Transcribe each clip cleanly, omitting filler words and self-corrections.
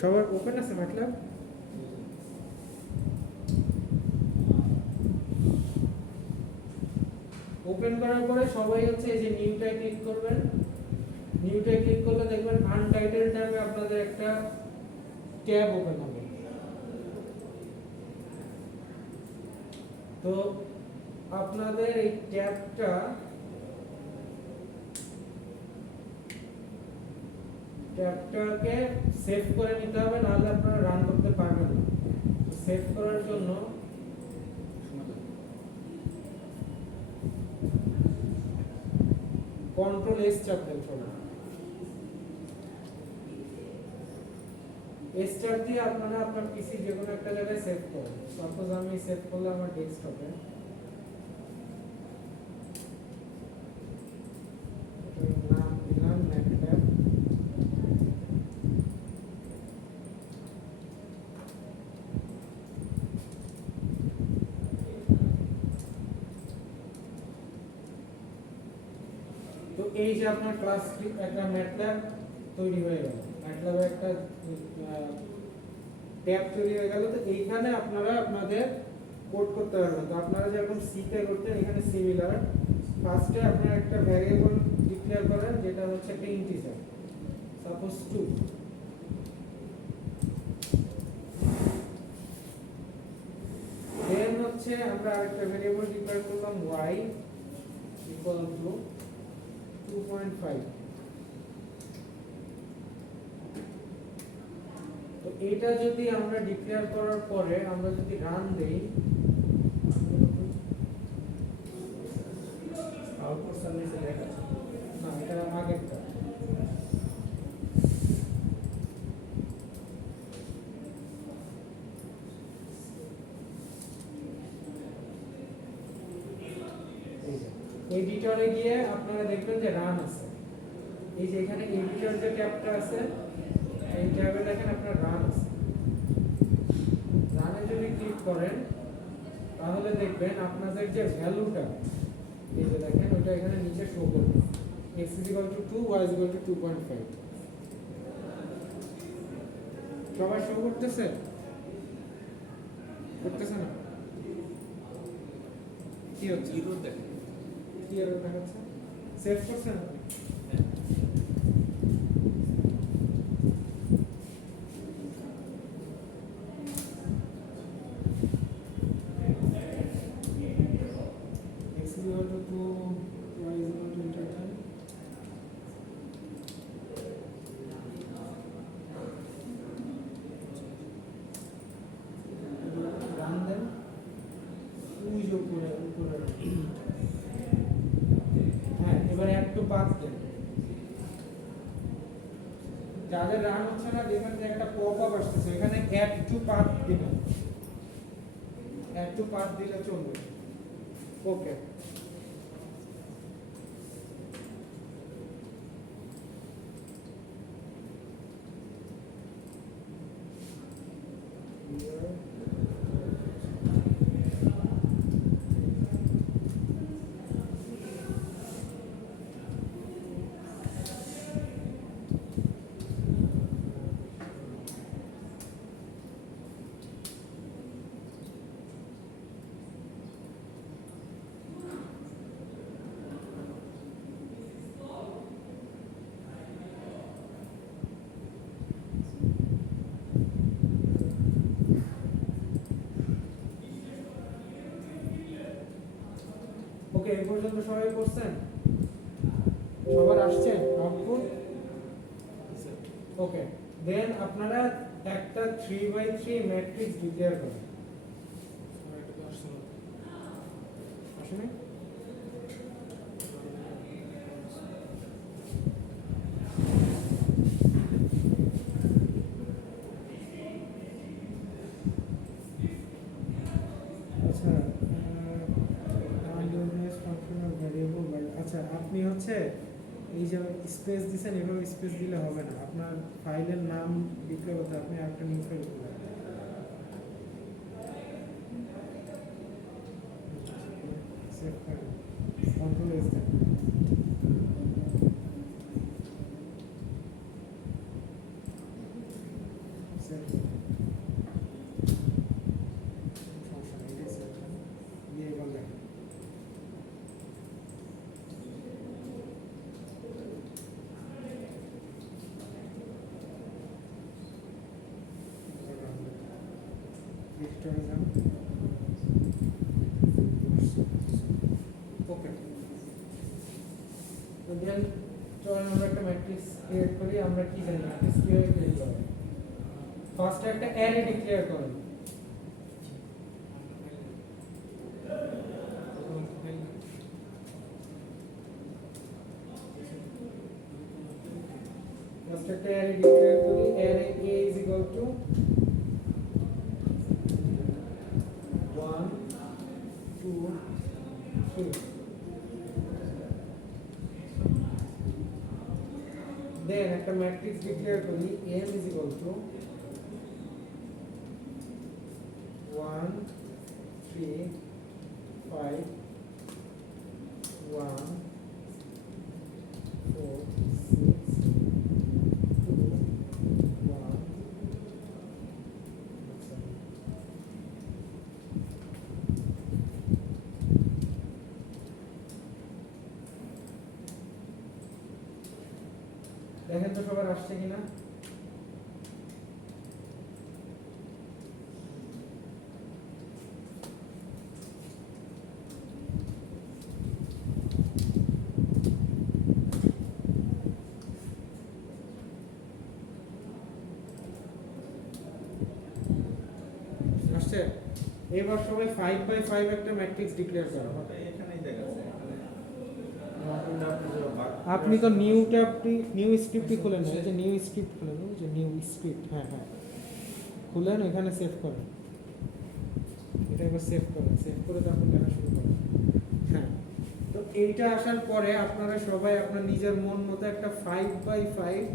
সবার ওপেন আছে MATLAB? Open করার পরে সবাই হচ্ছে এই যে নিউটায় ক্লিক করবেন। নিউটায় ক্লিক করলে দেখবেন আনটাইটেলড নামে আপনাদের একটা ট্যাব ওপেন হবে। তো আপনাদের এই ট্যাবটাকে সেভ করে নিতে হবে, নাহলে আপনারা রান করতে পারবেন না। সেভ করার জন্য কন্ট্রোল এস চাপবেন। এস চাপ দিয়ে আপনারা আপনার পিসি যে কোনো একটা জায়গায় সেভ করুন। সাপোজ আমি সেভ করলাম আমার ডেস্কটপে, নাম দিলাম ম্যাটল্যাব। তো এই যে আপনার ক্লাস একটা ম্যাটল্যাব তৈরি হয়ে গেল, ম্যাটল্যাবে একটা ট্যাব তৈরি হয়ে গেল। তো এইখানে আপনারা আপনাদের কোড করতে পারবেন। তো আপনারা যেরকম সি তে করতেন, এখানে সিমিলার। ফার্স্টে আপনারা একটা ভ্যারিয়েবল ডিক্লেয়ার করেন, যেটা হচ্ছে একটা ইন্টিজার, সাপোজ 2। দেন হচ্ছে আমরা আরেকটা ভ্যারিয়েবল ডিক্লেয়ার করলাম y ইকুয়াল টু 2.5। তো এটা যদি আমরা ডিক্লেয়ার করার পরে আমরা যদি রান দেই, আউটপুট সার্ভিসে দেখাচ্ছে না এটা আগেরটা। এডিটরে গিয়ে আপনারা দেখবেন যে রান আছে। এই যে এখানে এডিটর যে ট্যাবটা আছে, এই ট্যাবে দেখেন আপনার রান আছে। রানে যদি ক্লিক করেন তাহলে দেখবেন আপনাদের যে ভ্যালুটা, এই যে দেখেন ওটা এখানে নিচে শো করবে, x = 2, y = 2.5। সবাই শো করতেছে? করতেছে না? কি হচ্ছে? ইরোর দেখে কি এরর দেখাচ্ছে? সেভ করছেন আপনি? x = 2, y = entertain। রান দেন। ওই যে উপরে উপরে। হ্যাঁ, এবারে একটু পাস দেন। যাদের রান হচ্ছে না, দেখবেন যে একটা পপ আপ আসতেছে, এখানে অ্যাড টু পাথ দিবেন। অ্যাড টু পাথ দিলে চলবে। ওকে, ওকে, এই পর্যন্ত সবাই করছেন? সবার আসছে আউটপুট? ওকে, দেন আপনারা একটা 3x3 ম্যাট্রিক্স ডিক্লেয়ার করেন। আসলে আচ্ছা, আচ্ছা আপনি হচ্ছে এই যে স্পেস দিচ্ছেন, এভাবে স্পেস দিলে হবে না। আপনার ফাইলের নাম ডিক্লেয়ার করতে আপনি একটা নিউ ফাইল করবেন। সেভ ফাইল, কন্ট্রোল এস দেন। সেট সমস্যা নেই, এটাই সেট দিয়ে এবার দেখেন ওকে। তো দেন চলেন আমরা একটা ম্যাট্রিক্স ক্রিয়েট করি। আমরা কি জানি ম্যাট্রিক্স কিভাবে ক্রিয়েট করব? ফার্স্ট একটা অ্যারে ডিক্লেয়ার করুন। ফার্স্ট একটা অ্যারে ডিক্লেয়ার করি। Array a is equal to 1 2 3। দেন একটা ম্যাট্রিক্স ডিক্লেয়ার করি m is equal to 1 3 5 1 4 6 2 1। দেখেন তো সবার আসছে কিনা। আসছে? এবার সবাই 5/5 একটা ম্যাট্রিক্স ডিক্লেয়ার করো। আমাকে এখানেই দেখাচ্ছে এখানে আপনি তো নিউ ট্যাবটি নিউ স্ক্রিপ্টটি খুলেন না, এই যে নিউ স্ক্রিপ্ট খুলেন, ওই যে নিউ স্ক্রিপ্ট, হ্যাঁ হ্যাঁ খুলেন, এখানে সেভ করেন। এটা এবার সেভ করেন, সেভ করে তারপর লেখা শুরু করেন। হ্যাঁ, তো এইটা আসার পরে আপনারা সবাই আপনার নিজের মন মতো একটা 5/5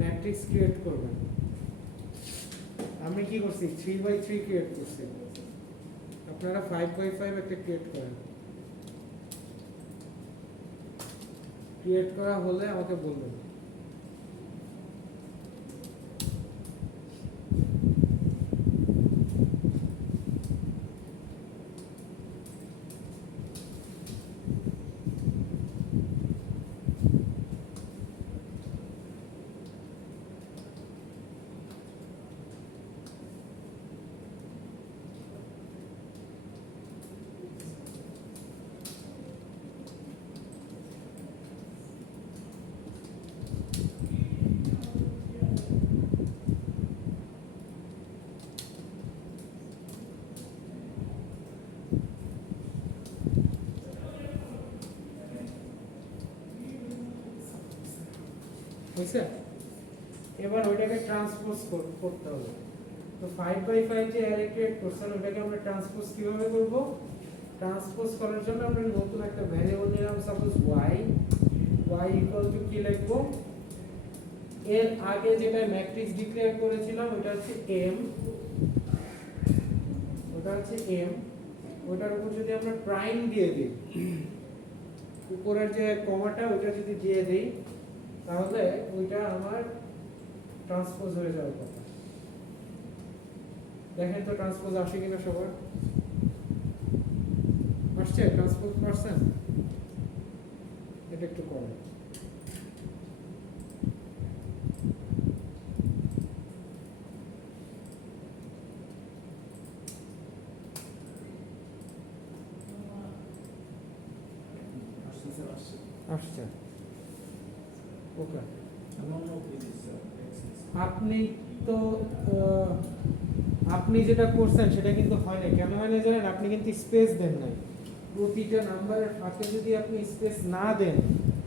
ম্যাট্রিক্স ক্রিয়েট করবেন। আমি কি করছি 3/3 ক্রিয়েট করছি, আপনারা 5/5 একটা ক্রিয়েট করেন। ক্রিয়েট করা হলে আমাকে বলবেন। হয়েছে? এবার ওইটাকে ট্রান্সপোজ করতে হবে। তো 5/5 যে অ্যারে ক্রিয়েট করছেন ওটাকে আমরা ট্রান্সপোজ কিভাবে করব? ট্রান্সপোজ করার জন্য আমরা নতুন একটা ভ্যারিয়েবল নিলাম, সাপোজ y ইকুয়াল টু কি লিখব? এর আগে যেটা ম্যাট্রিক্স ডিক্লেয়ার করেছিলাম ওটা হচ্ছে m, ওটার উপর যদি আমরা প্রাইম দিয়ে দিই, উপরের যে কমাটা ওটা যদি দিয়ে দিই, তাহলে ওইটা আমার ট্রান্সপোজ হয়ে যাওয়ার কথা। দেখেন তো ট্রান্সপোজ আসে কিনা সবার? আসছে ট্রান্সপোজ পারছেন? এটা একটু করেন। আসছে, ওকে। আপনি তো আপনি যেটা করছেন সেটা কিন্তু হয় না। কেন হয় না জানেন? আপনি কিন্তু স্পেস দেন নাই। প্রতিটা নাম্বারের ফাঁকে যদি আপনি স্পেস না দেন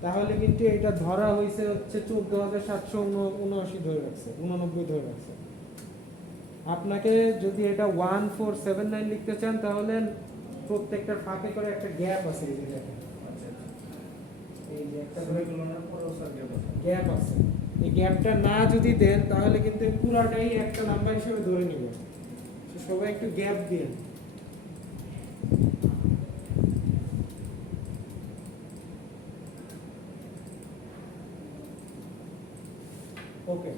তাহলে কিন্তু এটা ধরা হয়েছে হচ্ছে 14,779 ধরে রাখছে, 89 ধরে রাখছে। আপনাকে যদি এটা 1479 লিখতে চান তাহলে প্রত্যেকটার ফাঁকে করে একটা গ্যাপ আছে, এই যে দেখেন, এই যে একটা করে গ্যাপ আছে। এই গ্যাপটা না যদি দেন তাহলে কিন্তু পুরাটাই একটা নাম্বার হিসেবে ধরে নেবে। সবাই একটু গ্যাপ দিন। ওকে,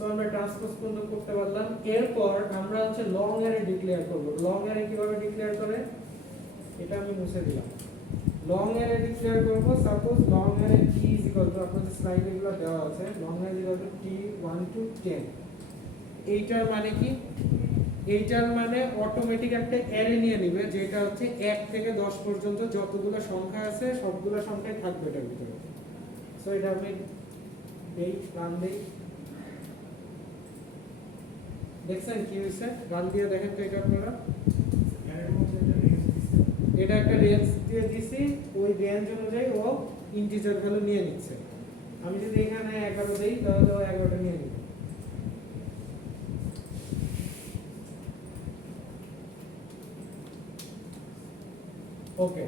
সো আমরা ট্রান্সপোজ পর্যন্ত করতে পারলাম। এরপর আমরা হচ্ছে লং অ্যারে ডিক্লেয়ার করব। লং অ্যারে কিভাবে ডিক্লেয়ার করে এটা আমি মুছে দিলাম। লং অ্যারে ডিক্লেয়ার করব, suppose long array t is equal to, আপনাদের স্লাইডে এগুলো দেওয়া আছে, long array is equal to t 1 to 10। এইটার মানে কি? এইটার মানে অটোমেটিক একটা অ্যারে নিয়ে নেবে যেটা হচ্ছে 1 থেকে 10 পর্যন্ত যতগুলো সংখ্যা আছে সবগুলো সংখ্যাই থাকবে এটার ভিতরে। সো এটা আমি দেই, রান দেই, দেখছেন কি হয়েছে? রান দিয়ে দেখেন তো এটা আপনারা। এটা একটা রেঞ্জ দিয়ে দিছি, ওই রেঞ্জ অনুযায়ী ও ইন্টিজার ভ্যালু নিয়ে নিচ্ছে। আমি যদি এখানে 11 দেই তাহলে ও 11টা নিয়ে নেবে। ওকে,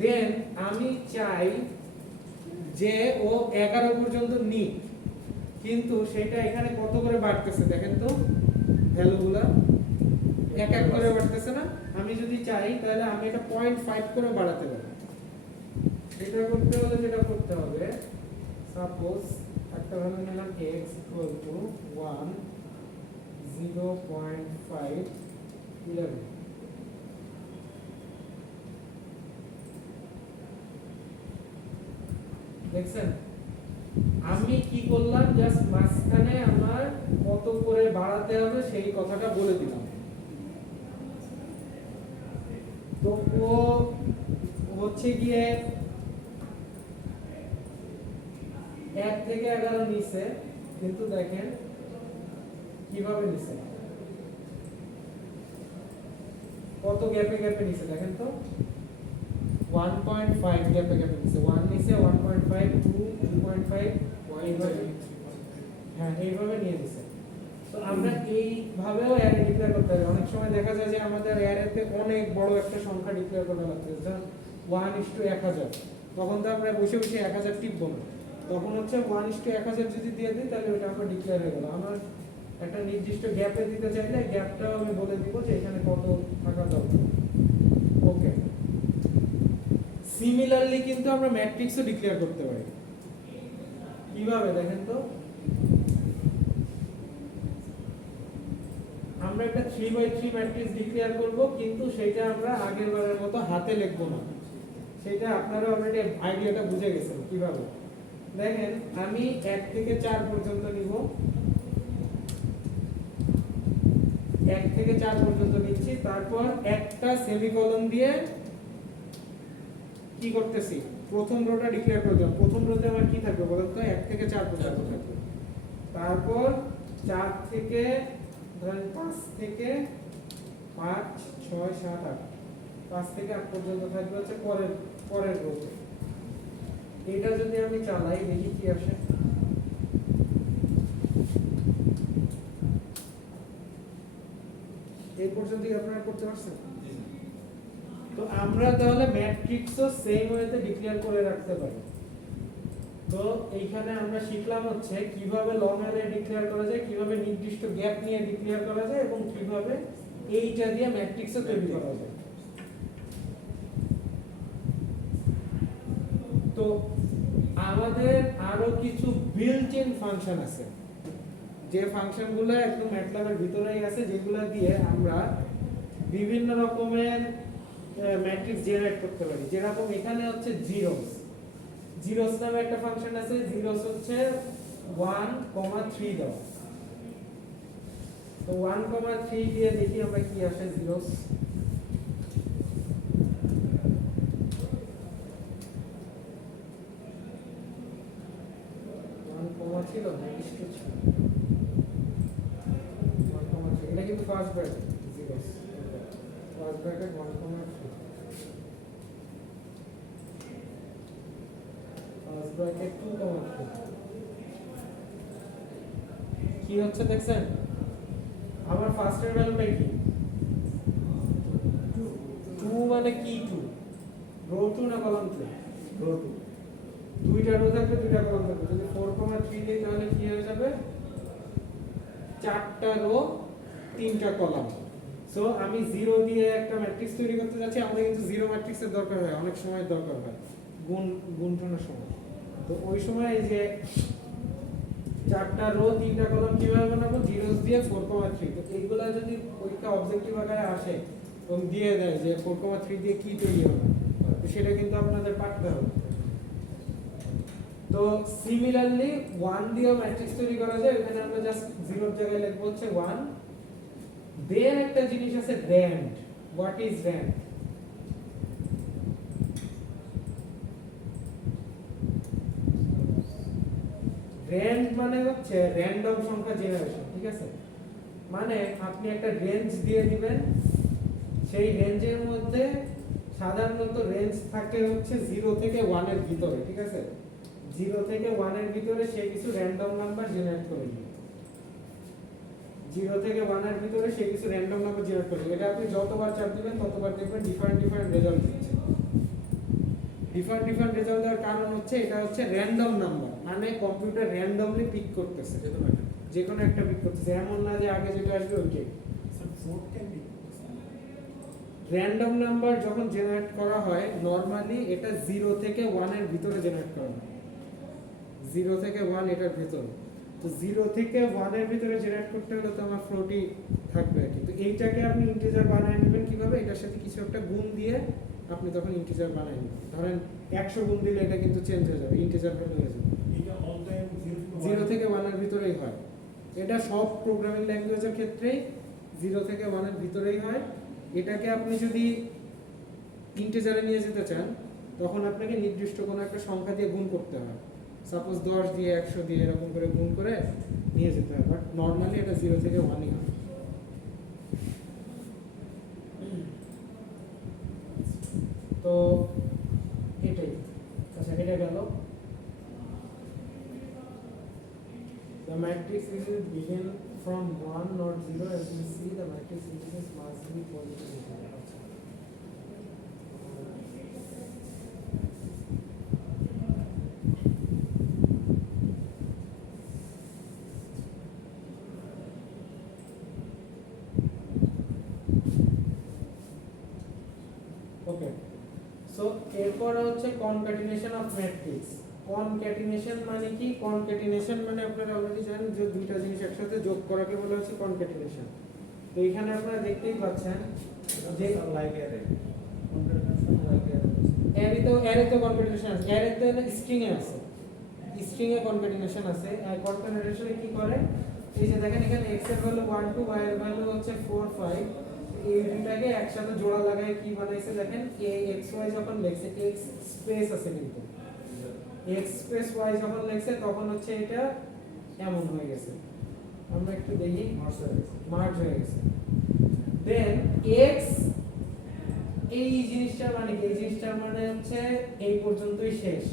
দেন আমি চাই যে ও 11 পর্যন্ত নিক, কিন্তু সেটা এখানে কত করে বাড়তেছে দেখেন তো, ভ্যালুগুলো এক এক করে বাড়তেছে না? আমি যদি চাই তাহলে আমি এটা 0.5 করে বাড়াতে পারি। এটা করতে হলে যেটা করতে হবে, সাপোজ একটা ভ্যালু নিলাম x equal to 1 0.5 11। দেখছেন আমি কি করলাম, জাস্ট মাঝখানে আমার কত করে বাড়াতে হবে সেই কথাটা বলে দিলাম। তো ও হচ্ছে গিয়ে 1 থেকে 11 নিছে, কিন্তু দেখেন কিভাবে নিছে, কত গ্যাপে গ্যাপে নিছে দেখেন তো, 1.5 গ্যাপে গ্যাপে নিছে। 1 নিছে, 1.5, 2, 2.5, হ্যাঁ এইভাবে নিয়ে নিছে। তো আমরা এইভাবেও অ্যারে ডিক্লেয়ার করতে পারি। অনেক সময় দেখা যায় যে আমাদের অ্যারেতে অনেক বড় একটা সংখ্যা ডিক্লেয়ার করা লাগছে, যেমন 1:1000, তখন তো আমরা বসে বসে 1000 টিপবো না, তখন হচ্ছে 1:1000 যদি দিয়ে দিই তাহলে ওটা আমার ডিক্লেয়ার হয়ে গেল। আমার একটা নির্দিষ্ট গ্যাপে দিতে চাইলে গ্যাপটাও আমি বলে দিব যে এখানে কত থাকা দরকার। ওকে, সিমিলারলি কিন্তু আমরা ম্যাট্রিক্সও ডিক্লেয়ার করতে পারি। কিভাবে দেখেন তো, আমরা একটা 3/3 ম্যাট্রিক্স ডিক্লেয়ার করব, কিন্তু সেটা আমরা আগের বারের মতো হাতে লিখব না। সেটা আপনারা অলরেডি আইডিয়াটা বুঝে গেছেন কিভাবে। দেখেন আমি 1 থেকে 4 পর্যন্ত নিব, 1 থেকে 4 পর্যন্ত নিচ্ছি, তারপর একটা সেমিকোলন দিয়ে কি করতেছি, প্রথম রোটা ডিক্লেয়ার করে দিলাম। প্রথম রোতে আমার কি থাকবে বলেন তো, 1 থেকে 4 পর্যন্ত থাকবে। তারপর 4 থেকে ধরেন 5 থেকে 5 6 7 8, 5 থেকে 8 পর্যন্ত থাকবে হচ্ছে পরের রোতে। এটা যদি আমি চালাই দেখি কি আসে। এই পর্যন্তই আপনারা করতে পারছেন? তো আমরা তাহলে ম্যাট্রিক্সও সেম ওয়েতে ডিক্লেয়ার করে রাখতে পারি। তো এইখানে আমরা শিখলাম হচ্ছে কিভাবে লং অ্যারে ডিক্লেয়ার করা যায়, কিভাবে নির্দিষ্ট গ্যাপ নিয়ে ডিক্লেয়ার করা যায়, এবং কিভাবে এইটা দিয়ে ম্যাট্রিক্সও তৈরি করা যায়। তো আমাদের আরো কিছু বিল্ট ইন ফাংশন আছে, যে ফাংশনগুলো একদম ম্যাটল্যাবের ভিতরেই আছে, যেগুলো দিয়ে আমরা বিভিন্ন রকমের ম্যাট্রিক্স জেনারেট করতে পারি। যেরকম এখানে হচ্ছে জিরোস নামে একটা ফাংশন আছে, জিরোস হচ্ছে 1,3 দাও। তো 1,3 দিয়ে দেখি আমরা কি আসে জিরোস। ছিল নির্দিষ্ট ছিল 1,3, এটা কিন্তু first bracket zeros, first bracket 1,3, first bracket 2,3। কি হচ্ছে দেখছেন, আমার ফার্স্টের ভ্যালুটা কি 2, মানে কি 2, রো 2 না কলাম 2? রো 2। দুইটা রো থাকবে, দুইটা কলাম থাকবে। যদি 4,3 দিই তাহলে কি হয়ে যাবে, 4টা রো 3টা কলাম। সো আমি 0 দিয়ে একটা ম্যাট্রিক্স তৈরি করতে যাচ্ছি। আমাদের কিন্তু 0 ম্যাট্রিক্সের দরকার হয়, অনেক সময় দরকার হয় গুণনের সময়। তো ওই সময় এই যে চারটা রো তিনটা কলাম কিভাবে বানাবো, জিরোস দিয়ে 4,3। তো এইগুলা যদি পরীক্ষা অবজেক্টিভ আকারে আসে এবং দিয়ে দেয় যে 4,3 দিয়ে কি তৈরি হবে, তো সেটা কিন্তু আপনাদের পারতে হবে। তো সিমিলারলি 1 দিয়েও ম্যাট্রিক্স তৈরি করা যায়। এখানে আমরা জাস্ট জিরোর জায়গায় লিখবো হচ্ছে 1। দেন একটা জিনিস আছে RAND. What is RAND? RAND মানে হচ্ছে র্যান্ডম সংখ্যা জেনারেশন, ঠিক আছে? মানে আপনি একটা রেঞ্জ দিয়ে দিবেন, সেই রেঞ্জের মধ্যে সাধারণত রেঞ্জ থাকে হচ্ছে 0 থেকে 1 এর ভিতরে, ঠিক আছে? 0 থেকে 1 এর ভিতরে সে কিছু র্যান্ডম নাম্বার জেনারেট করে দিবে। 0 থেকে 1 এর ভিতরে সে কিছু র্যান্ডম নাম্বার জেনারেট করে দিবে। এটা আপনি যতবার চাপ দিবেন ততবার দেখবেন ডিফারেন্ট রেজাল্ট দিচ্ছে। ডিফারেন্ট রেজাল্ট দেওয়ার কারণ হচ্ছে এটা হচ্ছে র্যান্ডম নাম্বার, মানে কম্পিউটার র্যান্ডমলি পিক করতেছে, যে কোনো একটা পিক করতেছে, এমন না যে আগে যেটা আসবে ওইটাই। র্যান্ডম নাম্বার যখন জেনারেট করা হয় নরমালি এটা 0 থেকে 1 এর ভিতরে জেনারেট করা হয়। 0 থেকে 1 এটার ভিতরে। তো 0 থেকে 1 এর ভিতরে জেনারেট করতে হলে তো আমার ফ্লোটই থাকবে। কিন্তু এইটাকে আপনি ইন্টিজার বানায় নেবেন কিভাবে? এটার সাথে কিছু একটা গুণ দিয়ে আপনি তখন ইন্টিজার বানায় নেবেন। ধরেন 100 গুণ দিলে এটা কিন্তু চেঞ্জ হয়ে যাবে, ইন্টিজার ভ্যালু হয়ে যাবে। এটা অল টাইম 0 থেকে 1 এর ভিতরেই হয়। এটা সব প্রোগ্রামিং ল্যাঙ্গুয়েজের ক্ষেত্রেই 0 থেকে 1 এর ভিতরেই হয়। এটাকে আপনি যদি ইন্টিজারে নিয়ে যেতে চান তখন আপনাকে নির্দিষ্ট কোনো একটা সংখ্যা দিয়ে গুণ করতে হয়। সাপোজ 10 দিয়ে 100 দিয়ে এরকম করে গুণ করে নিয়ে যেতে হয়, বাট নর্মালি এটা 0 থেকে 1ই হয়। তো এটাই, আচ্ছা এটা গেল। The matrix will begin from 1 not 0. As we see, the matrix indices must be positive. Okay. So এরপর হচ্ছে কনক্যাটিনেশন অফ ম্যাট্রিক্স। কনক্যাটিনেশন মানে কি? কনক্যাটিনেশন মানে আপনারা অলরেডি জানেন যে দুইটা জিনিস একসাথে যোগ করাকে বলা হচ্ছে কনক্যাটিনেশন। তো এখানে আপনারা দেখতেই পাচ্ছেন যে লাইক অ্যারে অ্যারে তো কনক্যাটিনেশন আছে, অ্যারে তো স্ট্রিং এ আছে, স্ট্রিং এ কনক্যাটিনেশন আছে। আর কনক্যাটিনেশনে কি করে? এই যে দেখেন এখানে x এর ভ্যালু 1 2, y এর ভ্যালু হচ্ছে 4 5, এই দুটাকে একসাথে জোড়া লাগায় কি বানাইছে দেখেন, a x y যখন লেখছে x স্পেস আছে, কিন্তু x স্পেস y যখন লেখছে তখন হচ্ছে এটা এমন হয়ে গেছে। আমরা একটু দেখি, মার্জ হয়ে গেছে। দেন x এই জিনিসটার মানে কি? এই জিনিসটার মানে হচ্ছে এই পর্যন্তই শেষ,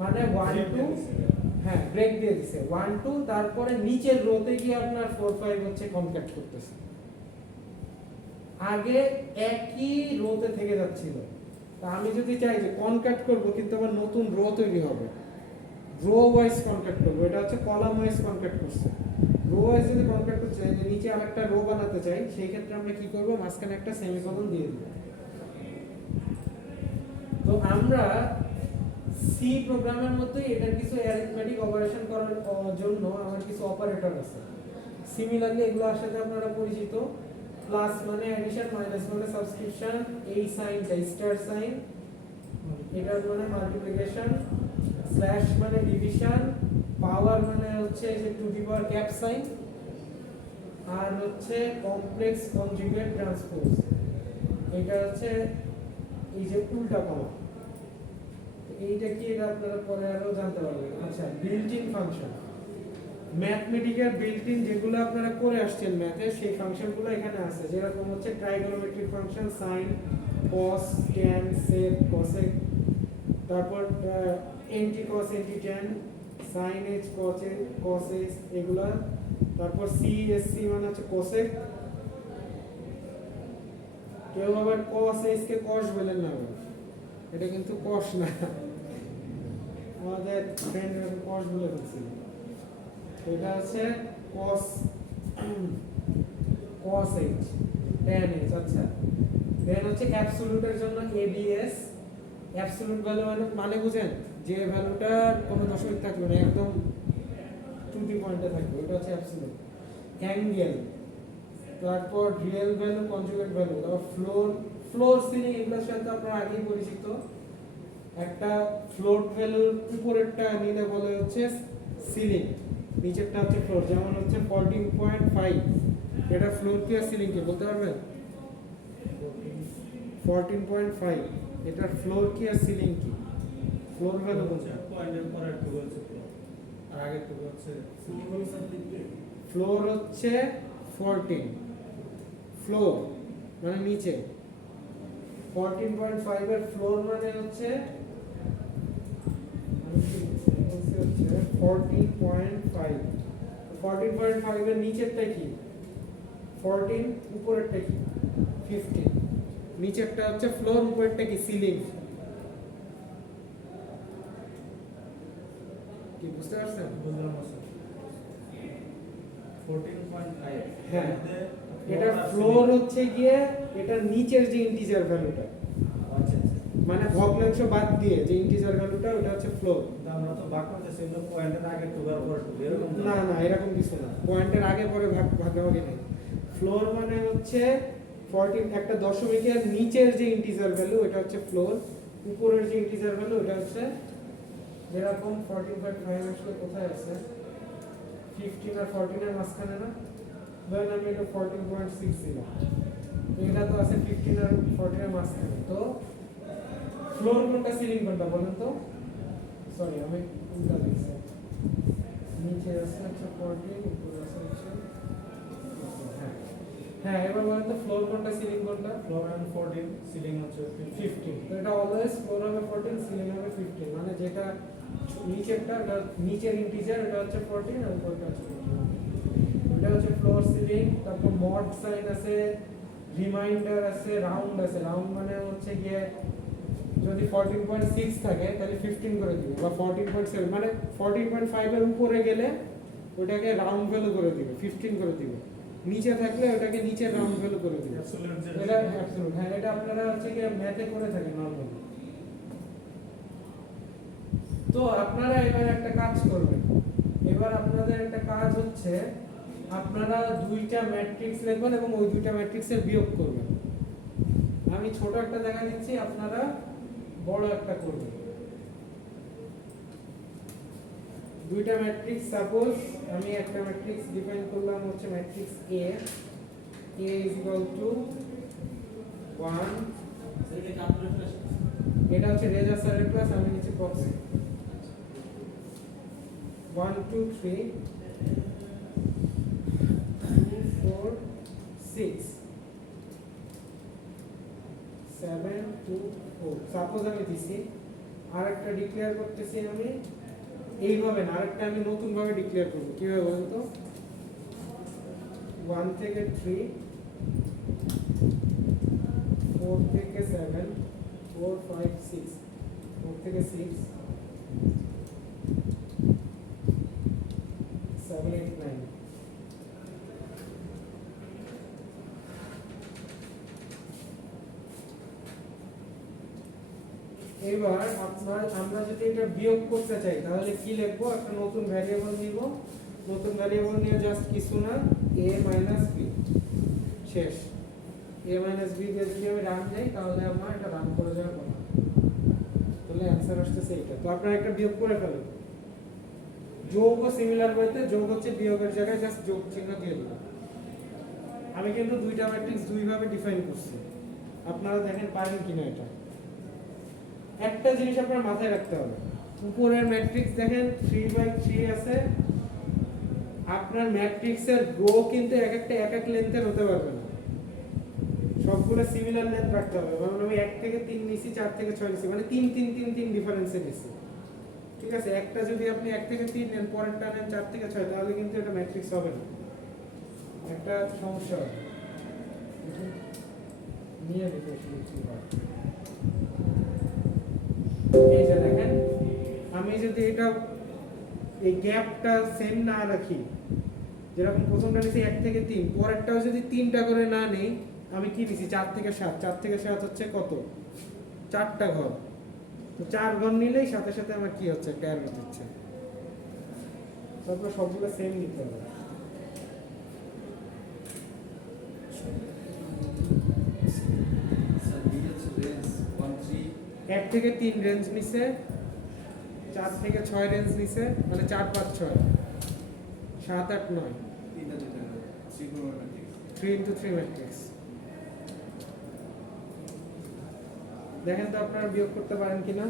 মানে 1 2, হ্যাঁ ব্রেক দিয়ে দিছে 1 2, তারপরে নিচের রোতে গিয়ে আপনার 4 5 হচ্ছে কনক্যাট করতেছে। আগে একই রোতে থেকে যাচ্ছিল, তা আমি যদি চাই যে কনক্যাট করব কিন্তু আমার নতুন রো তৈরি হবে, রো ওয়াইজ কনক্যাট করব। এটা হচ্ছে কলাম ওয়াইজ কনক্যাট করছে। রো ওয়াইজ যদি কনক্যাট করতে চাই, যে নিচে আরেকটা রো বানাতে চাই, সেই ক্ষেত্রে আমরা কি করব? মাঝখানে একটা সেমিকোলন দিয়ে দিব। তো আমরা সি প্রোগ্রামের মধ্যে এটার কিছু অ্যারিথমেটিক অপারেশন করার জন্য আমার কিছু অপারেটর আছে। সিমিলারলি এগুলোর সাথে আপনারা পরিচিত। প্লাস মানে অ্যাডিশন, মাইনাস মানে সাবস্ক্রিপশন, এই সাইনটা স্টার সাইন, এটার মানে মাল্টিপ্লিকেশন, স্ল্যাশ মানে ডিভিশন, পাওয়ার মানে হচ্ছে যে to the power cap sign, আর হচ্ছে কমপ্লেক্স কনজুগেট ট্রান্সপোজ, এটা হচ্ছে এই যে উল্টা পাওয়া। এইটা কি? এটা আপনারা পরে আরো জানতে পারবেন। আচ্ছা, built in function, mathematical built in যেগুলো আপনারা করে আসছেন ম্যাথে, সেই ফাংশনগুলো এখানে আছে। যেরকম হচ্ছে ট্রাইগোনোমেট্রিক ফাংশন, সাইন, কস, ট্যান, সেক, কসেক, তারপর এন্টি কস, এন্টি ট্যান, সাইন এজ, কস এজ, এগুলা। তারপর সি এস সি মানে হচ্ছে কোসেক। কেউ আবার কস এজ কে কস বলেন না, এটা কিন্তু কস না, আমাদের ফ্রেন্ড কস বলে বলছিল। এটা আছে cos cos h tan h। আচ্ছা, দেন হচ্ছে অ্যাবসলিউটের জন্য abs, অ্যাবসলিউট ভ্যালু মানে বুঝেন যে ভ্যালুটা কোনো দশমিক থাকবে না, একদম ত্রুটি পয়েন্টে থাকবে, ওটা হচ্ছে অ্যাবসলিউট। অ্যাঙ্গেল, তারপর রিয়েল ভ্যালু, কনজুগেট ভ্যালু, তারপর ফ্লোর সিলিং, এগুলোর সাথে আপনারা আগেই পরিচিত। একটা ফ্লোট ভ্যালুর উপরেরটা নিলে বলে হচ্ছে সিলিং, নিচেরটা হচ্ছে ফ্লোর। যেমন হচ্ছে 14.5, এটা ফ্লোর কি আর সিলিং কি বলতে পারবেন? 14.5 এটার ফ্লোর কি আর সিলিং কি? ফ্লোর ভ্যালু কোনটা? পয়েন্টের পরে একটু বলছে আর আগে একটু হচ্ছে ফ্লোর হচ্ছে 14, ফ্লোর মানে নিচে। 14.5 এর ফ্লোর মানে হচ্ছে 14.5। 14.5 এর নিচেরটা কি? 14, উপরেরটা কি? 15। নিচেরটা হচ্ছে ফ্লোর, উপরেরটা কি? সিলিং। কি বুঝতে পারছেন? বুঝলাম না স্যার 14.5 হ্যাঁ, এটা ফ্লোর হচ্ছে গিয়ে এটা নিচের যে ইন্টিজার ভ্যালুটা, আচ্ছা আচ্ছা মানে ভগ্নাংশ বাদ দিয়ে যে ইন্টিজার ভ্যালুটা, ওটা হচ্ছে ফ্লোর। আমরা তো ভাগ করতেছি এগুলো পয়েন্টের আগে একটু পরে একটু এরকম তো না না, এরকম কিছু না, পয়েন্টের আগে পরে ভাগাভাগি নেই। ফ্লোর মানে হচ্ছে 14, একটা দশমিকের নিচের যে ইন্টিজার ভ্যালু ওটা হচ্ছে ফ্লোর, উপরের যে ইন্টিজার ভ্যালু ওটা হচ্ছে, যেরকম 14.5 আসলে কোথায় আছে? 15 আর 14 এর মাঝখানে না? ধরেন আমি এটা 14.6 দিলাম, তো এটা তো আছে 15 আর 14 এর মাঝখানে। তো ফ্লোর কোনটা, সিলিং কোনটা বলেন তো? সরি, আমি উল্টা লিখছি। নিচে আছে হচ্ছে 14, উপরে আছে হচ্ছে, হ্যাঁ হ্যাঁ, এবার বলেন তো ফ্লোর কোনটা, সিলিং কোনটা? ফ্লোর এন্ড 14 সিলিং হচ্ছে 15। তো এটা অলওয়েজ ফ্লোর হবে 14, সিলিং হবে 15, মানে যেটা নিচেরটা, এটা নিচের ইন্টিজার, এটা হচ্ছে 14 আর উপরটা হচ্ছে 15। এটা হচ্ছে ফ্লোর সিলিং। তারপর মড সাইন আছে, রিমাইন্ডার আছে, রাউন্ড আছে। রাউন্ড মানে হচ্ছে গিয়ে যদি 14.6 থাকে তাহলে 15 করে দিবে, বা 14.7 মানে 14.5 এর উপরে গেলে ওটাকে রাউন্ড ভ্যালু করে দিবে, 15 করে দিবে। নিচে থাকলে ওটাকে নিচে রাউন্ড ভ্যালু করে দিবে। অ্যাবসলিউট যে এটা অ্যাবসলিউট, হ্যাঁ, এটা আপনারা হচ্ছে কি ম্যাথে করে থাকেন নরমালি। তো আপনারা এবার একটা কাজ করবেন। এবার আপনাদের একটা কাজ হচ্ছে, আপনারা দুইটা ম্যাট্রিক্স লিখবেন এবং ওই দুইটা ম্যাট্রিক্সের বিয়োগ করবেন। আমি ছোট একটা দেখা দিচ্ছি, আপনারা বড় একটা করবেন। দুইটা ম্যাট্রিক্স, সাপোজ আমি একটা ম্যাট্রিক্স ডিফাইন করলাম হচ্ছে matrix A, A is equal to 1, এটা হচ্ছে রেজা স্যারের ক্লাস, আমি নিচে বক্সে 1 2 3 2 4 6 7 2 4। সাপোজ আমি দিছি, আরেকটা ডিক্লেয়ার করতেছি আমি এইভাবে না, আরেকটা আমি নতুন ভাবে ডিক্লেয়ার করব। কিভাবে বলেন তো? 1 থেকে 3, 4 থেকে 7, 4 5 6, 4 থেকে 6, 7 8 9। এবার আমরা যদি এটা বিয়োগ করতে চাই তাহলে কি লিখবো? একটা নতুন ভ্যারিয়েবল নিব, নতুন ভ্যারিয়েবল নিয়ে জাস্ট কিছু না, a - b, শেষ। a - b দিয়ে যদি আমি রান দেই তাহলে আমার এটা রান করে যাওয়ার কথা, তাহলে অ্যান্সার আসতেছে এটা। তো আপনারা একটা বিয়োগ করে ফেলেন। যোগ ও সিমিলার বলতে যোগ হচ্ছে বিয়োগের জায়গায় জাস্ট যোগ চিহ্ন দিয়ে দিবেন। আমি কিন্তু দুইটা ম্যাট্রিক্স দুইভাবে ডিফাইন করছি, আপনারা দেখেন পারেন কিনা এটা। একটা জিনিস আপনার মাথায় রাখতে হবে, উপরের ম্যাট্রিক্স দেখেন 3/3 আছে, আপনার ম্যাট্রিক্সের রো কিন্তু এক এক লেন্থের হতে পারবে না, সবগুলো সিমিলার লেন্থ রাখতে হবে। মানে আমি 1 থেকে 3 নিছি, 4 থেকে 6 নিছি, মানে 3 3 3 3 ডিফারেন্সে নিছি। ঠিক আছে, একটা যদি আপনি 1 থেকে 3 নেন, পরেরটা নেন 4 থেকে 6, তাহলে কিন্তু এটা ম্যাট্রিক্স হবে না, একটা সমস্যা হবে। নিয়ে দেখে শুনছি ভাই, এই যে দেখেন, আমি যদি এটা এই গ্যাপটা সেম না রাখি, যেরকম প্রথমটা নিছি 1 থেকে 3, পরেরটাও যদি 3টা করে না নেই, আমি কি নিছি 4 থেকে 7, 4 থেকে 7 হচ্ছে কত? 4টা ঘর। তো 4 ঘর নিলেই সাথে সাথে আমার কি হচ্ছে? একটা এরর হচ্ছে। তারপর সবগুলো সেম নিতে হবে। স্যার ডিএলসি রেঞ্জ 13 1 থেকে 3 রেঞ্জ নিছে, 4 থেকে 6 রেঞ্জ নিছে, মানে 4 5 6 7 8 9 তিনটা দুইটা ট্রিগোনোমেট্রিক 3x3 ম্যাট্রিক্স। দেখেন তো আপনারা বিয়োগ করতে পারেন কিনা।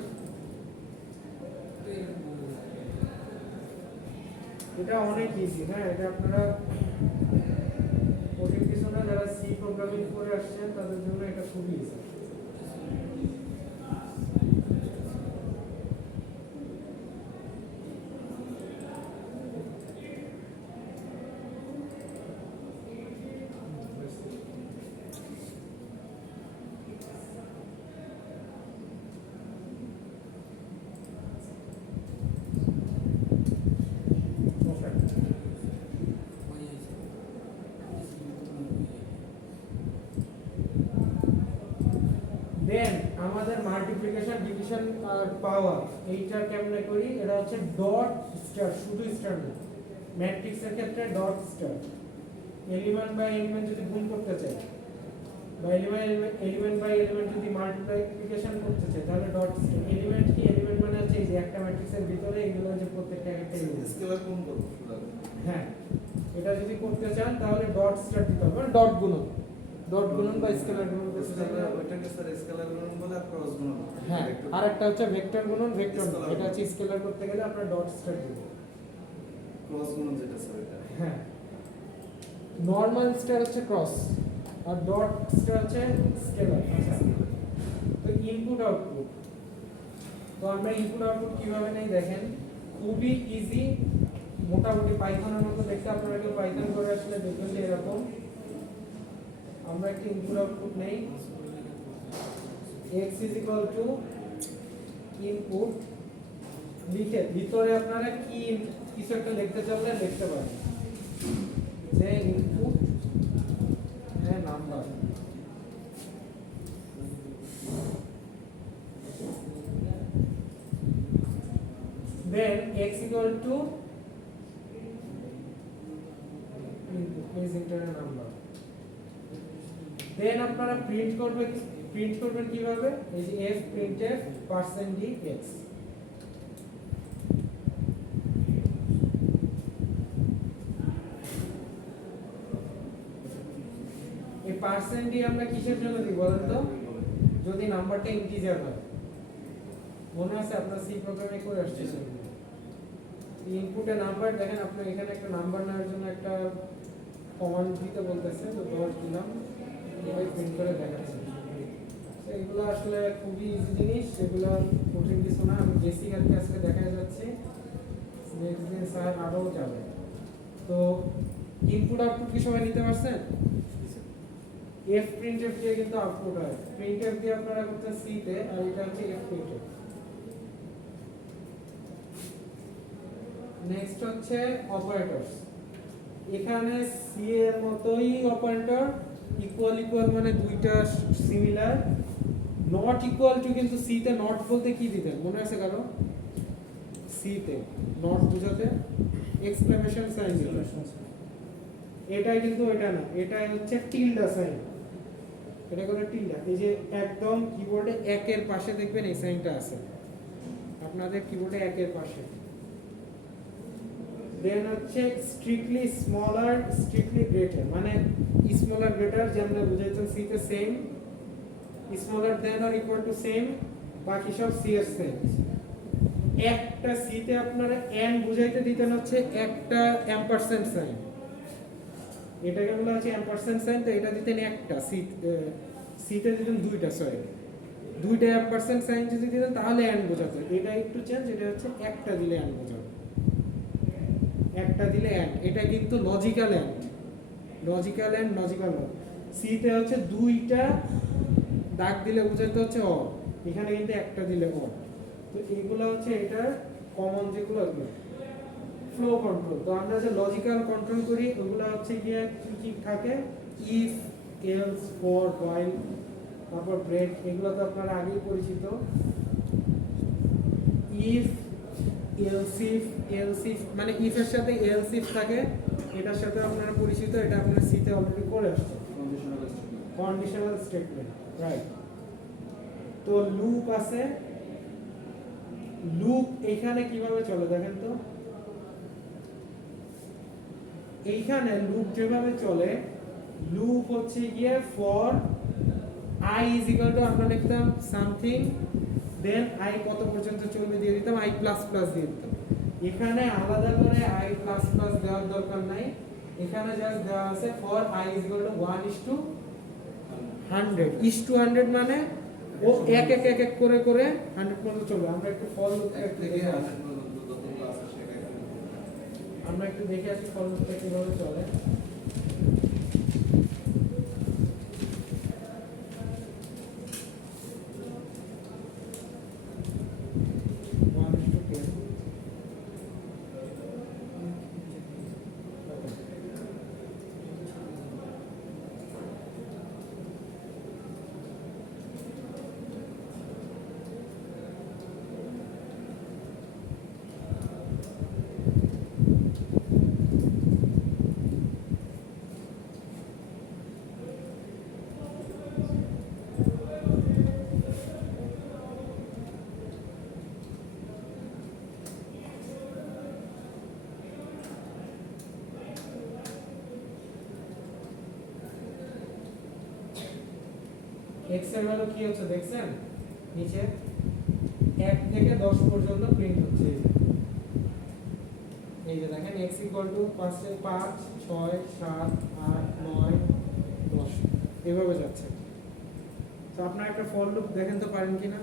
এটা অনেক ইজি। হ্যাঁ, এটা আপনারা কঠিন কিছু না, যারা সি প্রোগ্রামিং করে আসছেন তাদের জন্য এটা খুবই ইজি। দেন আমাদের মাল্টিপ্লিকেশন, ডিভিশন আর পাওয়ার এইটা কেমনে করি, এটা হচ্ছে ডট স্টার, শুধু স্টার না, ম্যাট্রিক্সের ক্ষেত্রে dot star. Element by element যদি গুণ করতে চাই, বা এলিমেন্ট বাই এলিমেন্ট যদি মাল্টিপ্লিকেশন করতে চাই, তাহলে ডট স্টার। এলিমেন্ট কি, এলিমেন্ট মানে হচ্ছে এই যে একটা ম্যাট্রিক্সের ভিতরে এগুলো যে প্রত্যেকটা একটা এলিমেন্ট। স্কেলার কোন করব হ্যাঁ, এটা যদি করতে চান তাহলে ডট স্টার দিতে হবে, মানে ডট গুণন, ডট গুণন বা স্কেলার গুণন করতে চাইলে। ওইটাকে স্যার স্কেলার গুণন বলে আর ক্রস গুণন বলে। হ্যাঁ, আর একটা হচ্ছে ভেক্টর গুণন, ভেক্টর না, এটা হচ্ছে স্কেলার করতে গেলে আপনারা ডট স্টার দিবেন। ক্রস গুণন যেটা স্যার এটা হ্যাঁ, নরমাল স্টার হচ্ছে ক্রস আর ডট স্টার হচ্ছে স্কেলার। আচ্ছা, তো ইনপুট আউটপুট, তো আমরা ইনপুট আউটপুট কিভাবে নেই দেখেন, খুবই ইজি, মোটামুটি পাইথনের মতো দেখতে। আপনারা কেউ পাইথন করে আসলে দেখবেন যে এরকম। আমরা একটা ইনপুট আউটপুট নেই, x ইনপুট লিখে ভিতরে আপনারা কি কিছু একটা লিখতে চাইলে লিখতে পারেন, যে input number. then x input is internal number। then আপনারা প্রিন্ট করবেন কিভাবে, এই যে f printf %dx। এই %d আমরা কিসের জন্য দিব বলেন তো, যদি নাম্বারটা ইন্টিজার হয়। মনে আছে আপনার সি প্রোগ্রামে করে আসছেন, ইনপুটে নাম্বার দেখেন, আপনি এখানে একটা নাম্বার নেওয়ার জন্য একটা কমান্ড দিতে বলতেছে, তো 10 দিলাম, এভাবে প্রিন্ট করে দেখাচ্ছে। তো এগুলো আসলে খুবই ইজি জিনিস, এগুলো কঠিন কিছু না। আমি বেসিক আর কি আজকে দেখা যাচ্ছে, নেক্সট দিন স্যার আরও যাবে। তো ইনপুট আউটপুট কি সবাই নিতে পারছেন? f printf দিয়ে কিন্তু আউটপুট হয়, printf দিয়ে আপনারা করতেন c তে, আর এটা হচ্ছে f printf। নেক্সট হচ্ছে অপারেটরস। এখানে সি এর মতোই অপারেটর, ইকুয়াল ইকুয়াল মানে দুইটা সিমিলার, নট ইকুয়াল টু কিন্তু সি তে নট বলতে কি দিতেন মনে আছে কারো? সি তে নট বোঝাতে এক্সক্লেমেশন সাইন দিতেন। এটা কিন্তু এটা না, এটা হচ্ছে টিল্ডা সাইন, এটা করে টিল্ডা। এই যে একদম কিবোর্ডে একের পাশে দেখবেন এই সাইনটা আছে আপনাদের কিবোর্ডে একের পাশে। দেন হচ্ছে স্ট্রিক্টলি স্মলার, স্ট্রিক্টলি গ্রেটার, মানে স্মলার গ্রেটার যেমন বুঝাইছেন সি তে same, smaller than or equal to same, বাকি সব সি এর সেম। একটা সি তে আপনারা এন বুঝাইতে দিতেন হচ্ছে একটা এম্পারসেন্ট সাইন, এটাকে বলা হচ্ছে এম্পারসেন্ট সাইন, তো এটা দিতেন একটা, সি তে দিতেন দুইটা, সরি দুইটা এম্পারসেন্ট সাইন যদি দিতেন তাহলে এন বোঝাতো। এটা একটু চেঞ্জ, এটা হচ্ছে একটা দিলে এন বোঝাতো, একটা দিলে এন্ড। এটা কিন্তু logical end, logical end, logical or. C তে হচ্ছে দুইটা দাগ দিলে বোঝাতে হচ্ছে অর, এখানে কিন্তু একটা দিলে অর। তো এইগুলো হচ্ছে এটার কমন যেগুলো, এগুলো ফ্লো কন্ট্রোল। তো আমরা যে লজিক্যাল কন্ট্রোল করি ওগুলো হচ্ছে গিয়ে কি কি থাকে, ইফ, এলস, ফর, হোয়াইল, তারপর ব্রেক, এগুলো তো আপনারা আগেই পরিচিত। ইফ এলসিফ মানে ইফ এর সাথে এলসিফ থাকে, এটার সাথে আপনারা পরিচিত, এটা আপনারা সিতে অলরেডি করে আসছে, কন্ডিশনাল স্টেটমেন্ট, রাইট। তো লুপ আছে, লুপ এখানে কিভাবে চলে দেখেন তো, এইখানে লুপ যেভাবে চলে, লুপ হচ্ছে গিয়ে for i is equal to আমরা লিখতাম সামথিং, দেন i কত পর্যন্ত চলবে দিয়ে দিতাম i প্লাস প্লাস দিয়ে দিতাম। এখানে আলাদা করে i প্লাস প্লাস দেওয়ার দরকার নাই, এখানে জাস্ট দেওয়া আছে for i is equal to 1 is to 100 is to 100 মানে ও এক এক এক এক করে করে 100 পর্যন্ত চলবে। আমরা একটু ফর লুপ থেকে 100 পর্যন্ত যতগুলো আছে সেটাই আমরা একটু দেখে আসি ফর লুপটা কিভাবে চলে। x এর ভ্যালু কি হচ্ছে দেখছেন, নিচে 1 থেকে 10 পর্যন্ত প্রিন্ট হচ্ছে। এই যে দেখেন x ইকুয়াল টু 5 6 7 8 9 10 এভাবে যাচ্ছে। তো আপনারা একটা ফর লুপ দেখেন তো পারেন কিনা।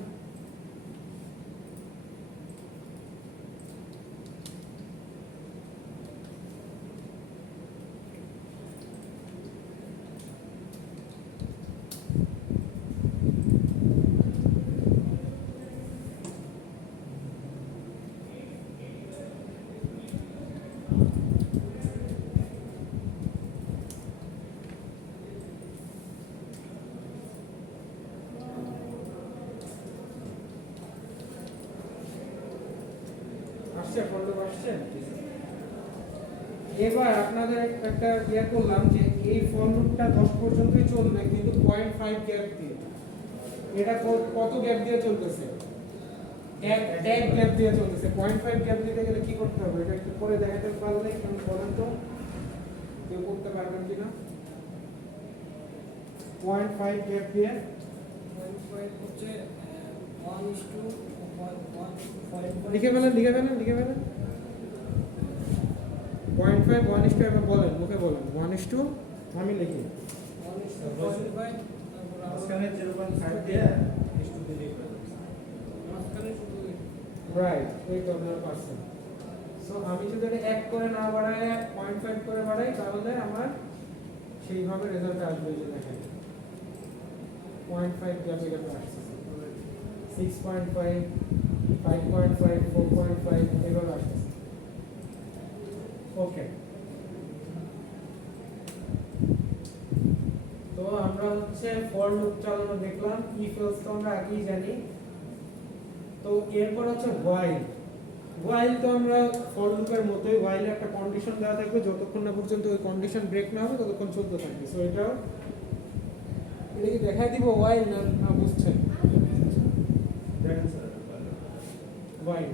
আসছে ফর লুপ আসছে। এবার আপনাদের একটা ইয়া করলাম যে এই ফর লুপটা 10 পর্যন্তই চলবে কিন্তু 0.5 গ্যাপ দিয়ে। এটা কত গ্যাপ দিয়ে চলতেছে, এক গ্যাপ দিয়ে চলতেছে। 0.5 গ্যাপ দিতে গেলে কি করতে হবে এটা একটু করে দেখাতে পারলে কেমন বলেন তো, কেউ করতে পারবেন কিনা। 0.5 গ্যাপ দিয়ে 0.5 হচ্ছে 1:1 লিখে ফেলেন 0.5 1:2 এবার বলেন, মুখে বলেন 1:2 আমি লিখি 1:0.5 মাঝখানে 0.5 দিয়ে ইস্টু দিলে মাঝখানে শুধু রাইট, ওই তো আপনারা পারছেন। সো আমি যদি এটা 1 করে না বাড়ায় 0.5 করে বাড়াই তাহলে আমার সেইভাবে রেজাল্ট আসবে। যে দেখেন 0.5 গ্যাপ এটা আসছে, 6.5 5.5 4.5 এভাবে আসছে। ওকে, তো আমরা হচ্ছে ফর লুপ চালানো দেখলাম, ইফ এলস তো আমরা আগেই জানি। তো এরপর হচ্ছে হোয়াইল তো আমরা ফর লুপের মতোই, হোয়াইলে একটা কন্ডিশন দেওয়া থাকবে, যতক্ষণ না পর্যন্ত ওই কন্ডিশন ব্রেক না হবে ততক্ষণ চলতে থাকবে। সো এটা কি দেখাই দিব হোয়াইল না বুঝছেন, দেখেন স্যার হোয়াইল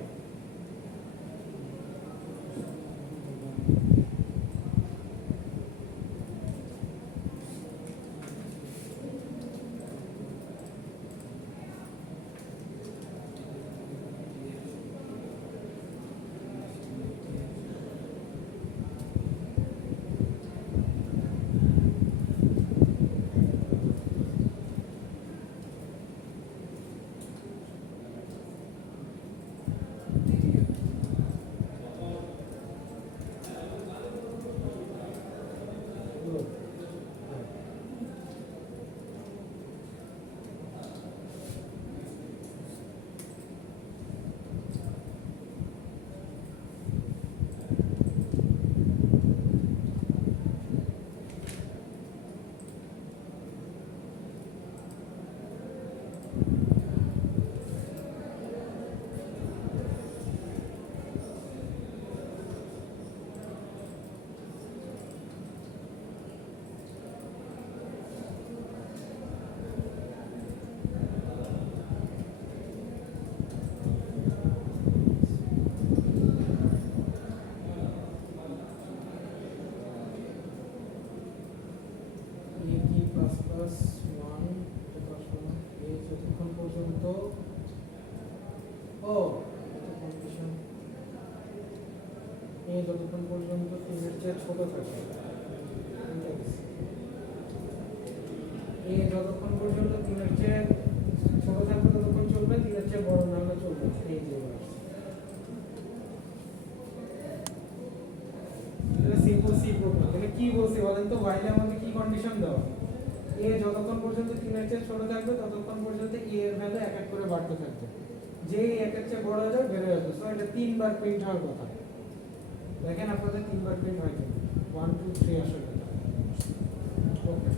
প্লাস প্লাস 1 এটা প্লাস 1 এই যতক্ষণ পর্যন্ত ও এটা কন্ডিশন এই যতক্ষণ পর্যন্ত 3 এর চেয়ে ছোট থাকে এই যতক্ষণ পর্যন্ত 3 এর চেয়ে ছোট থাকবে ততক্ষণ চলবে, 3 এর চেয়ে বড় না হলে চলবে এই যে এটা সিম্পল সি প্রোগ্রাম। এটা কি বলছে বলেন তো, while আমাদের কি কন্ডিশন দেওয়া, a যতক্ষণ পর্যন্ত 3 এর চেয়ে ছোট থাকবে ততক্ষণ পর্যন্ত a এর ভ্যালু এক এক করে বাড়তে থাকবে, যেই এক এর চেয়ে বড় হয়ে যাবে বেড়ে যাবে। সো এটা 3 বার প্রিন্ট হওয়ার কথা। দেখেন আপনাদের 3 বার প্রিন্ট হয় কিনা, 1 2 3 আসলে ওকে।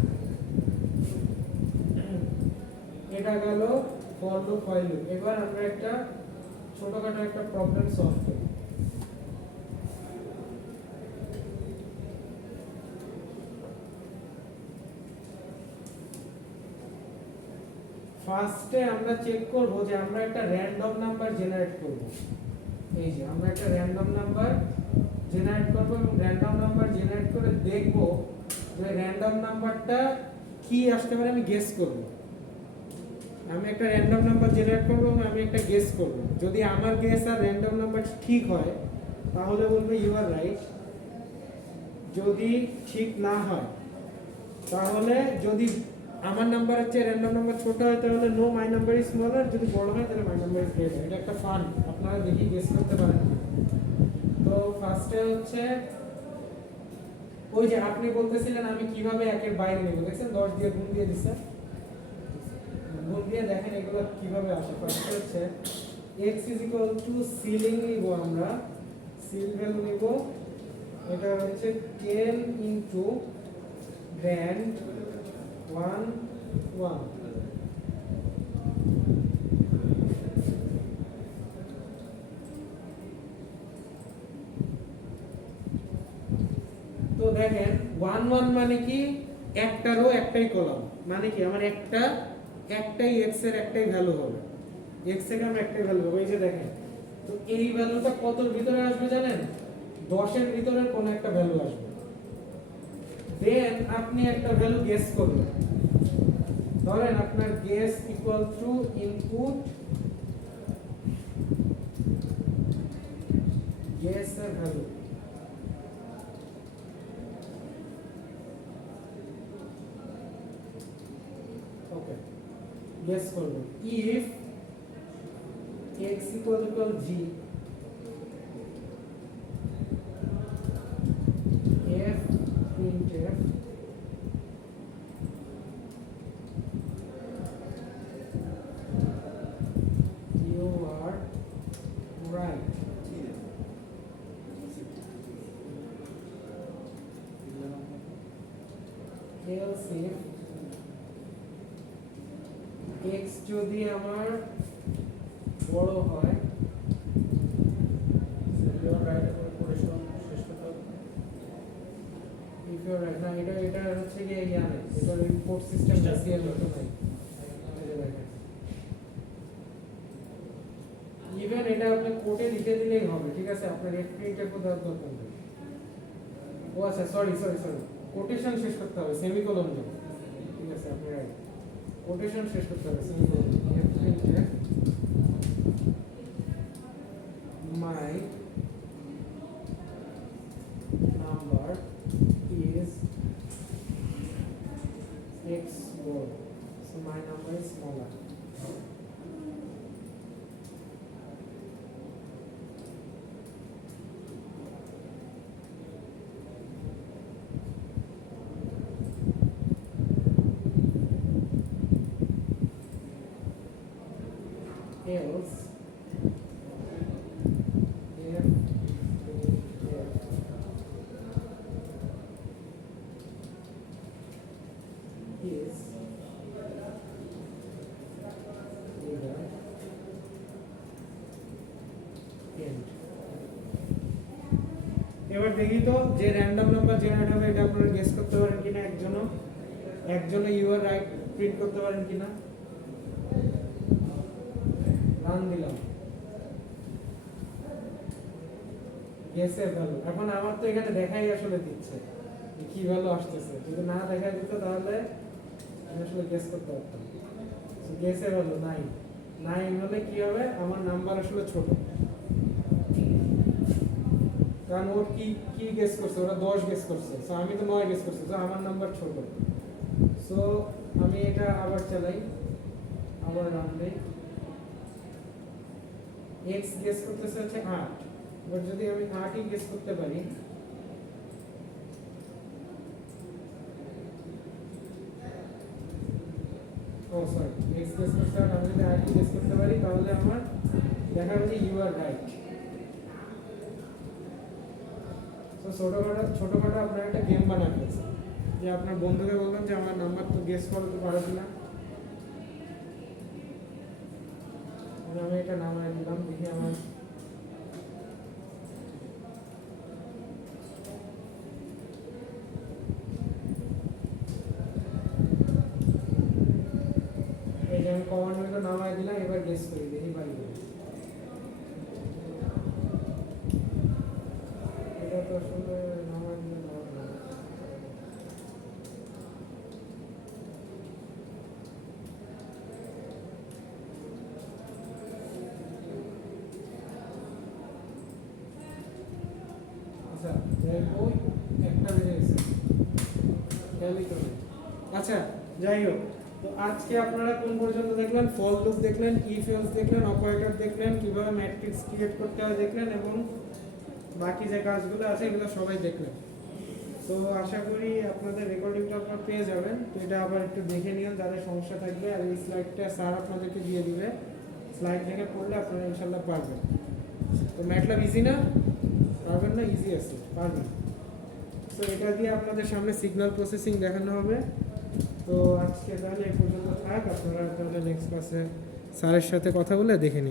এটা গেল ফর লুপ while লুপ। এবার আমরা একটা ছোটখাটো একটা প্রবলেম সলভ করি। ফার্স্টে আমরা চেক করব যে আমরা একটা র‍্যান্ডম নাম্বার জেনারেট করব। এই যে আমরা একটা র‍্যান্ডম নাম্বার জেনারেট করব এবং র‍্যান্ডম নাম্বার জেনারেট করে দেখব যে র‍্যান্ডম নাম্বারটা কি আসতে পারে, আমি গেস করব। আমি একটা র‍্যান্ডম নাম্বার জেনারেট করব এবং আমি একটা গেস করব। যদি আমার গেস আর র‍্যান্ডম নাম্বার ঠিক হয় তাহলে বলবে ইউ আর রাইট, যদি ঠিক না হয় তাহলে যদি আমার নাম্বারের চেয়ে র‍্যান্ডম নাম্বার ছোট হয় তাহলে no my number is smaller, যদি বড় হয় তাহলে মাই নাম্বার ইজ গ্রেটার। এটা একটা ফান, আপনারা দেখি গেস করতে পারেন। তো ফার্স্টে হচ্ছে ওই যে আপনি বলতেছিলেন আমি কিভাবে একের বাইরে নেব, দেখছেন 10 দিয়ে গুণ দিয়ে দিছে, গুণ দিয়ে দেখেন এগুলো কিভাবে আসে। ফার্স্টে হচ্ছে x সিলিং নিব, আমরা সিল ভ্যালু নিব, এটা হচ্ছে 10 ইনটু ব্যান্ড 1 1। তো দেখেন 1 1 মানে কি, একটা রো একটাই কলাম, মানে কি আমার একটাই x এর একটাই ভ্যালু হবে, x এর আমরা একটাই ভ্যালু হবে। এই যে দেখেন, তো এই ভ্যালুটা কতর ভিতরে আসবে জানেন, 10 এর ভিতরে কোন একটা ভ্যালু আসবে। দেন আপনি একটা ভ্যালু গেস করবেন, ধরেন আপনার guess equal to input guess এর ভ্যালু, ওকে গেস করবেন। If x equal g f printf you are right, else if x যদি আমার বড় হয়, you are right এর পরিশ্রম শেষ করতে হবে। if you are right, না এটা হচ্ছে কি ইয়ানে, এটা ইম্পোর্ট সিস্টেম সিএল মতো নাই। ইভেন এটা আপনি কোডে লিখে দিলেই হবে, ঠিক আছে, আপনার এফ প্রিন্টের কোড দেওয়ার দরকার নেই। ও আচ্ছা, সরি কোটেশন শেষ করতে হবে, সেমিকোলন দেব, ঠিক আছে, আপনি রাইট, কোটেশন শেষ করতে হবে, সেমিকোলন। এফ প্রিন্টের my number is x board, so my number is smaller. Else এবার দেখি তো যে র‍্যান্ডম নাম্বার জেনারেট হবে এটা আপনারা গেস করতে পারেন কিনা, একজনে ইউ আর রাইট প্রিন্ট করতে পারেন কিনা। রান দিলাম, গেসের ভ্যালু, এখন আমার তো এখানে দেখাই আসলে দিচ্ছে কি ভ্যালু আসতেছে, যদি না দেখাই দিত তাহলে আমি আসলে গেস করতে পারতাম। গেসের হলো 9 9 হলে কি হবে, আমার নাম্বার আসলে ছোট, কারণ ওর কি কি গেস করছে, ওরা 10 গেস করছে, সো আমি তো 9 গেস করছি, সো আমার নাম্বার ছোট। সো আমি এটা আবার চালাই, আবার রান দেই। এক্স গেস করতেছে হচ্ছে 8, বাট যদি আমি 8ই গেস করতে পারি, ও সরি এক্স গেস করতে, আমি যদি 8ই গেস করতে পারি তাহলে আমার দেখা যাবে ইউ আর রাইট। তো ছোটখাটো আপনার একটা গেম বানাতে ফেলছে, যে আপনার বন্ধুকে বললাম যে আমার নাম্বার তো গেস করতে পারো কিনা, আমি এটা নামায় দিলাম, দেখি আমার এই যে আমি কমান্ডটা নামায় দিলাম, এবার গেস করি দেখি পারি কিনা। এটা তো আসলে নামায় দিলে হবে না। আচ্ছা ওই একটা বেজে গেছে, খেয়ালই তো নেই। আচ্ছা যাই হোক, তো আজকে আপনারা কোন পর্যন্ত দেখলেন? ফল লুপ দেখলেন, ইফ এলস দেখলেন, অপারেটর দেখলেন, কিভাবে ম্যাট্রিক্স ক্রিয়েট করতে হয় দেখলেন, এবং বাকি যে কাজগুলো আছে এগুলো সবাই দেখলেন। তো আশা করি আপনাদের রেকর্ডিংটা আপনারা পেয়ে যাবেন। তো এটা আবার একটু দেখে নিন যাদের সমস্যা থাকবে, আর এই স্লাইডটা স্যার আপনাদেরকে দিয়ে দিবে, স্লাইড দেখে পড়লে আপনারা ইনশাল্লাহ পারবেন। তো ম্যাটল্যাব ইজি না? পারবেন না? ইজি আছে, পারবেন। তো এটা দিয়ে আপনাদের সামনে সিগন্যাল প্রসেসিং দেখানো হবে। তো আজকে তাহলে এই পর্যন্ত থাক, আপনারা তাহলে নেক্সট ক্লাসে স্যারের সাথে কথা বলে দেখে নিন।